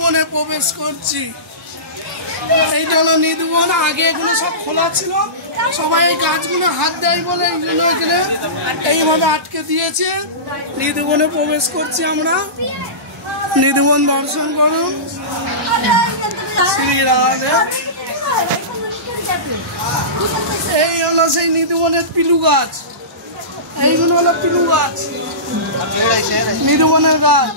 নিধুবনে প্রবেশ করছি। এইটা হলো নিধুবন। আগে এগুলো সব খোলা ছিল, সবাই এই গাছগুলো হাত দেয় বলে এই জন্য এখানে এইভাবে আটকে দিয়েছে। নিধুবনে প্রবেশ করছি আমরা। নিধুবন দর্শন করুন। এই হলো সেই নিধুবনের পিলু গাছ। এইগুলো হলো পিলু গাছ, নিধুবনের গাছ।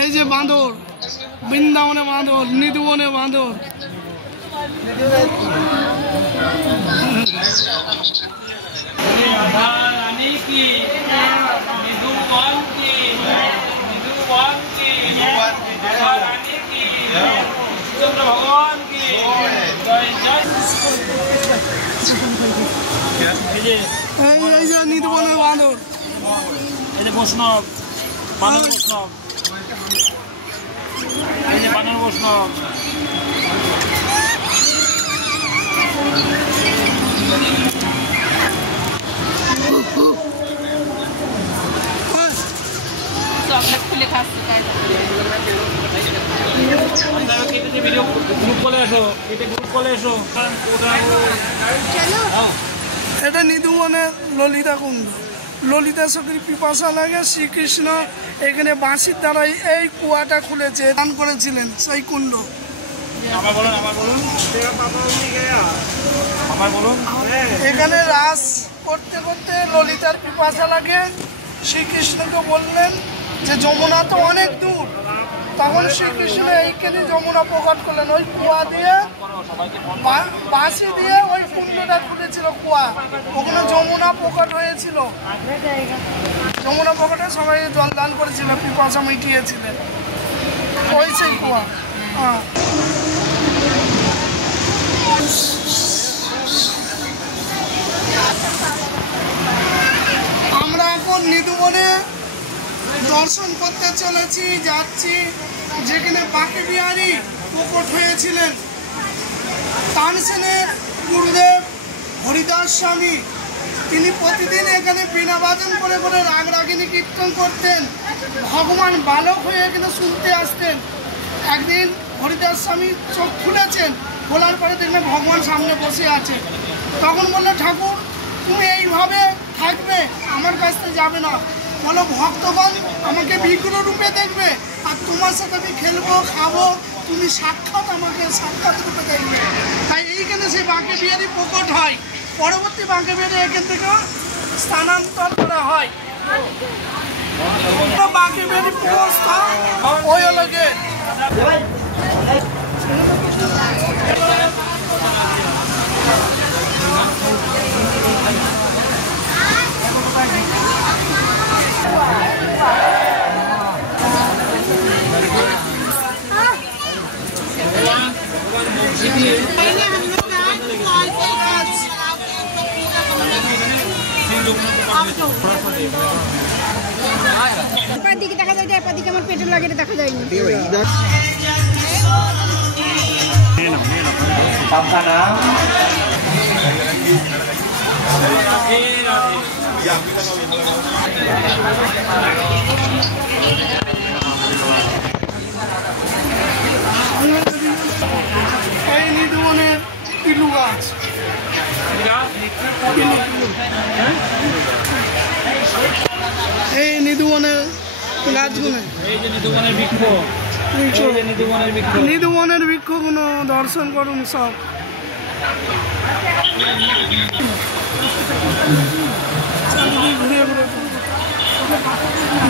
এই যে বাঁদর, বৃন্দাবনে বাঁদর, নিধুবনে বাঁদর। এই যে নিধুবনের বাঁদর, এই যে বৈষ্ণব, বানর বৈষ্ণব, এই যে বানর বৈষ্ণব। এটা নিধুবনের ললিতা কুণ্ড। ললিতা সখীর পিপাসা লাগে, শ্রীকৃষ্ণ এখানে বাঁশির দ্বারাই এই কুয়াটা খুলেছে, দান করেছিলেন সেই কুণ্ড। এখানে রাস করতে করতে ললিতার পিপাসা লাগে, শ্রীকৃষ্ণকে বললেন যে যমুনা তো অনেক দূর। তখন শ্রীকৃষ্ণ এইখানে যমুনা প্রকট করলেন, ওই কুয়া দিয়ে বাঁশি দিয়ে ওই কুণ্ডটা খুলেছিল কুয়া, ওখানে যমুনা প্রকট হয়েছিল। যমুনা প্রকটে সবাই জল দান করেছিল, পিপাসা মিটিয়েছিলেন, ওই সেই কুয়া। হ্যাঁ, আমরা এখন নিধুবনে দর্শন করতে চলেছি, যাচ্ছি যেখানে বাঁকে বিহারী প্রকট হয়েছিলেন। তানসেনের গুরুদেব হরিদাস স্বামী, তিনি প্রতিদিন এখানে বীণা বাদন করে করে রাগ রাগিনী কীর্তন করতেন। ভগবান বালক হয়ে এখানে শুনতে আসতেন। একদিন হরিদাস স্বামী চোখ খুলেছেন, খোলার পরে দেখলেন ভগবান সামনে বসে আছে। তখন বললো, ঠাকুর তুমি এইভাবে থাকবে, আমার কাছ থেকে যাবে না। বলো, ভক্তগণ আমাকে বিগ্রহ রূপে দেখবে, আর তোমার সাথে আমি খেলবো, খাবো, তুমি সাক্ষাৎ আমাকে সাক্ষাৎ রূপে দেখবে। তাই এইখানে সেই বাঁকে বিহারী প্রকট হয়। পরবর্তী বাঁকে বিহারী এখান থেকে স্থানান্তর করা হয়। বাঁকে বিহারী প্রস্ত ওই হলো গেট। দিকে দেখা যায়, দিকে আমার পেটে লাগে দেখা যায়নি। এই নিধুবনের পিলু গাছ, এই নিধুবনের গাছগুলো, এই যে নিধুবনের বৃক্ষ, নিধুবনের বৃক্ষগুলো দর্শন করুন সব।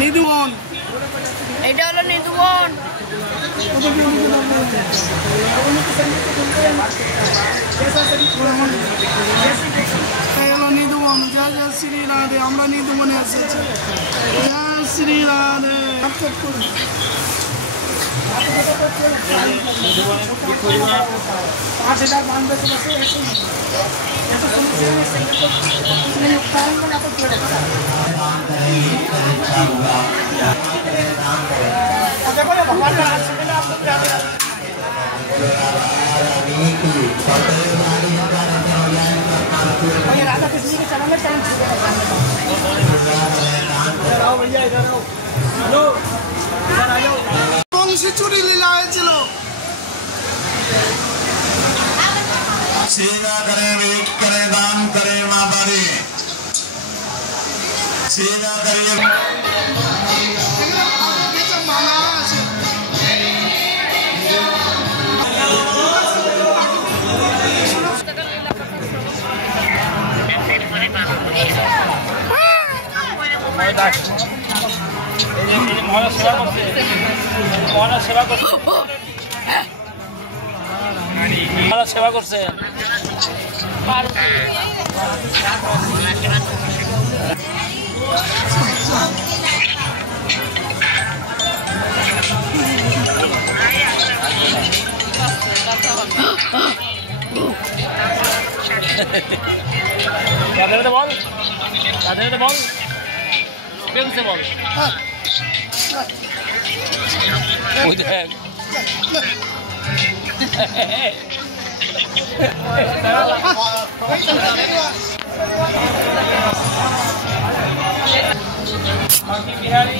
নিধুবন, এটা হলো নিধুবন। নিধুবন। জয় জয় শ্রী রাধে। আমরা নিধুবনে এসেছি। জয় শ্রী রাধে। দেখো বংশী চুরি লীলা হয়েছিল। सेवा करे, विवेक करे, दान करे, माँ बारी सेवा करे। মানা আছে। মহারাজ সেবা করছে, মহারাজ সেবা করছে, মহারাজ সেবা করছে। রাধে বল, রাধে বল, বেগুছে বল। ওই দেখ বিহারি